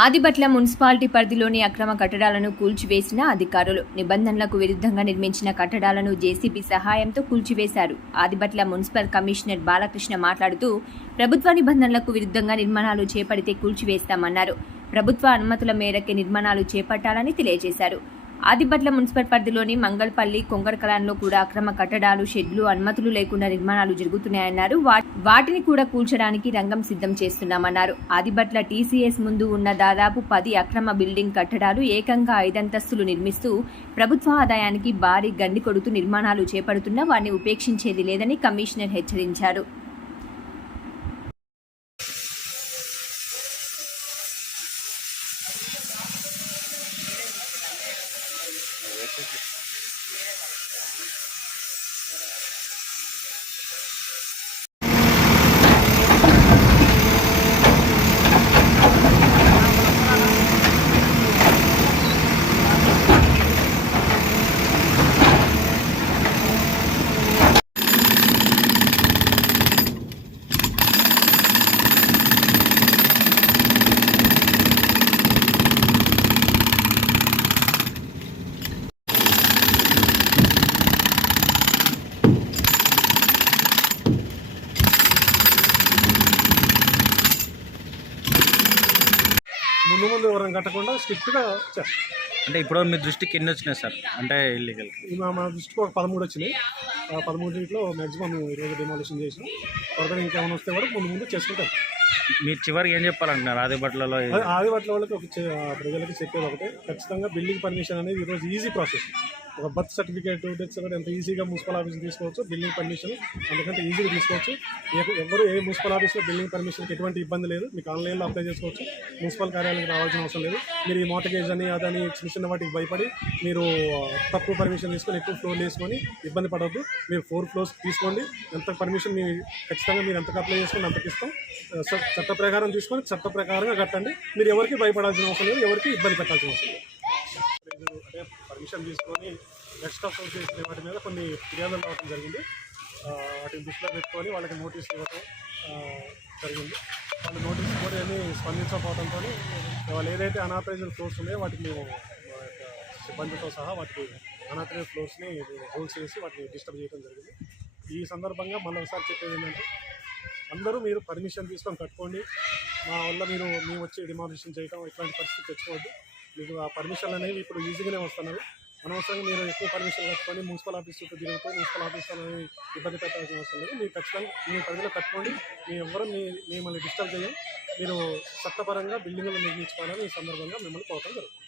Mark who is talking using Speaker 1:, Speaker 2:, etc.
Speaker 1: Adibatla municipality పరిధిలోని అక్రమ కట్టడాలను కూల్చివేసిన అధికారులు. నిబంధనలకు విరుద్ధంగా నిర్మించిన కట్టడాలను జేసీబీ సహాయంతో కూల్చివేశారు. ఆదిబట్ల మున్సిపల్ కమిషనర్ బాలకృష్ణ మాట్లాడుతూ ప్రభుత్వ నిబంధనలకు విరుద్ధంగా నిర్మాణాలు చేపడితే కూల్చివేస్తామన్నారు. ప్రభుత్వ అనుమతుల మేరకే నిర్మాణాలు చేపట్టాలని తెలియజేశారు. ఆదిపట్ల మున్సిపల్ పరిధిలోని మంగళపల్లి కొంగరకలాన్లో కూడా అక్రమ కట్టడాలు షెడ్లు అనుమతులు లేకుండా నిర్మాణాలు జరుగుతున్నాయన్నారు. వా- వాటిని కూడా కూల్చడానికి రంగం సిద్ధం చేస్తున్నామన్నారు. ఆదిపట్ల టీసీఎస్ ముందు ఉన్న దాదాపు పది అక్రమ బిల్డింగ్ కట్టడాలు ఏకంగా ఐదంతస్తులు నిర్మిస్తూ ప్రభుత్వ ఆదాయానికి భారీ గండి కొడుతూ నిర్మాణాలు చేపడుతున్నా వారిని ఉపేక్షించేది లేదని కమిషనర్ హెచ్చరించారు. Thank you.
Speaker 2: ముందు ముందు ఎవరైనా కట్టకుండా స్ట్రిక్ట్గా చేస్తాం.
Speaker 3: అంటే ఇప్పుడు మీ దృష్టికి ఎన్ని వచ్చినాయి సార్? అంటే ఇల్లీగల్
Speaker 2: మా మా దృష్టికి ఒక పదమూడు వచ్చినాయి. ఆ పదమూడింట్లో మ్యాక్సిమం ఈరోజు డిమాలిషన్ చేసినాం. త్వరగా ఇంకేమైనా వస్తే కూడా ముందు ముందు చేసుకుంటాం.
Speaker 3: మీరు చివరికి ఏం చెప్పాలంటున్నారు? ఆదిబట్లలో
Speaker 2: అదే ఆదివాట్ల వాళ్ళకి ఒక ప్రజలకి చెప్పేది ఒకటే. ఖచ్చితంగా బిల్డింగ్ పర్మిషన్ అనేది ఈరోజు ఈజీ ప్రాసెస్ ఒక బర్త్ సర్టిఫికేట్ డెత్ సర్టిఫికేట్ ఎంత ఈజీగా మున్సిపల్ ఆఫీస్ తీసుకోవచ్చు బిల్డింగ్ పర్మిషన్ ఎందుకంటే ఈజీగా తీసుకోవచ్చు. ఎవరు ఏ మున్సిపల్ ఆఫీస్లో బిల్డింగ్ పర్మిషన్కి ఎటువంటి ఇబ్బంది లేదు మీకు ఆన్లైన్లో అప్లై చేసుకోవచ్చు. మున్సిపల్ కార్యాలయానికి రావాల్సిన అవసరం లేదు. మీరు ఈ మోటగేజ్ అని అదని చిన్న చిన్న వాటికి భయపడి మీరు తక్కువ పర్మిషన్ తీసుకొని ఎక్కువ ఫ్లోర్లు వేసుకొని ఇబ్బంది పడవద్దు మీరు ఫోర్ ఫ్లోర్స్ తీసుకోండి. ఎంత పర్మిషన్ మీ ఖచ్చితంగా మీరు ఎంతకు అప్లై చేసుకొని అంతకు ఇస్తాం. చట్ట ప్రకారం తీసుకొని చట్ట ప్రకారంగా కట్టండి. మీరు ఎవరికి భయపడాల్సిన అవసరం లేదు ఎవరికి ఇబ్బంది పెట్టాల్సిన అవసరం లేదు. విషయం పర్మిషన్ తీసుకొని నెక్స్ట్ సోర్స్ చేసిన వాటి మీద కొన్ని ఫిర్యాదులు రావడం జరిగింది. వాటిని దృష్టిలో పెట్టుకొని వాళ్ళకి నోటీస్ ఇవ్వడం జరిగింది. వాళ్ళు నోటీస్ కూడా ఏమీ స్పందించకపోవడంతో వాళ్ళు ఏదైతే అనాథరైజ్డ్ ఫ్లోర్స్ ఉన్నాయో వాటికి మేము సిబ్బందితో సహా వాటికి అనాథరైజ్ ఫ్లోర్స్ని హోల్డ్ చేసి వాటిని డిస్టర్బ్ చేయడం జరిగింది. ఈ సందర్భంగా మళ్ళీ ఒకసారి చెప్పేది ఏంటంటే అందరూ మీరు పర్మిషన్ తీసుకొని కట్టుకోండి. మా వల్ల మీరు మేము వచ్చి డిమాలిషన్ చేయడం ఇట్లాంటి పరిస్థితి తెచ్చుకోవద్దు. మీకు ఆ పర్మిషన్లు అనేవి ఇప్పుడు ఈజీగానే వస్తున్నవి అనవసరంగా మీరు ఎక్కువ పర్మిషన్ కట్టుకొని మున్సిపల్ ఆఫీస్ చుట్టూ తిరుగుతూ మున్సిపల్ ఆఫీస్ అనేది ఇబ్బంది పెట్టాల్సిన అవసరం లేదు. మీరు ఖచ్చితంగా మీ పరిధిలో కట్టుకోండి. మీ ఎవ్వరూ మీ మిమ్మల్ని డిస్టర్బ్ చేయం మీరు చట్టపరంగా బిల్డింగ్లు నిర్మించుకోవాలని ఈ సందర్భంగా మిమ్మల్ని కోరడం జరుగుతుంది.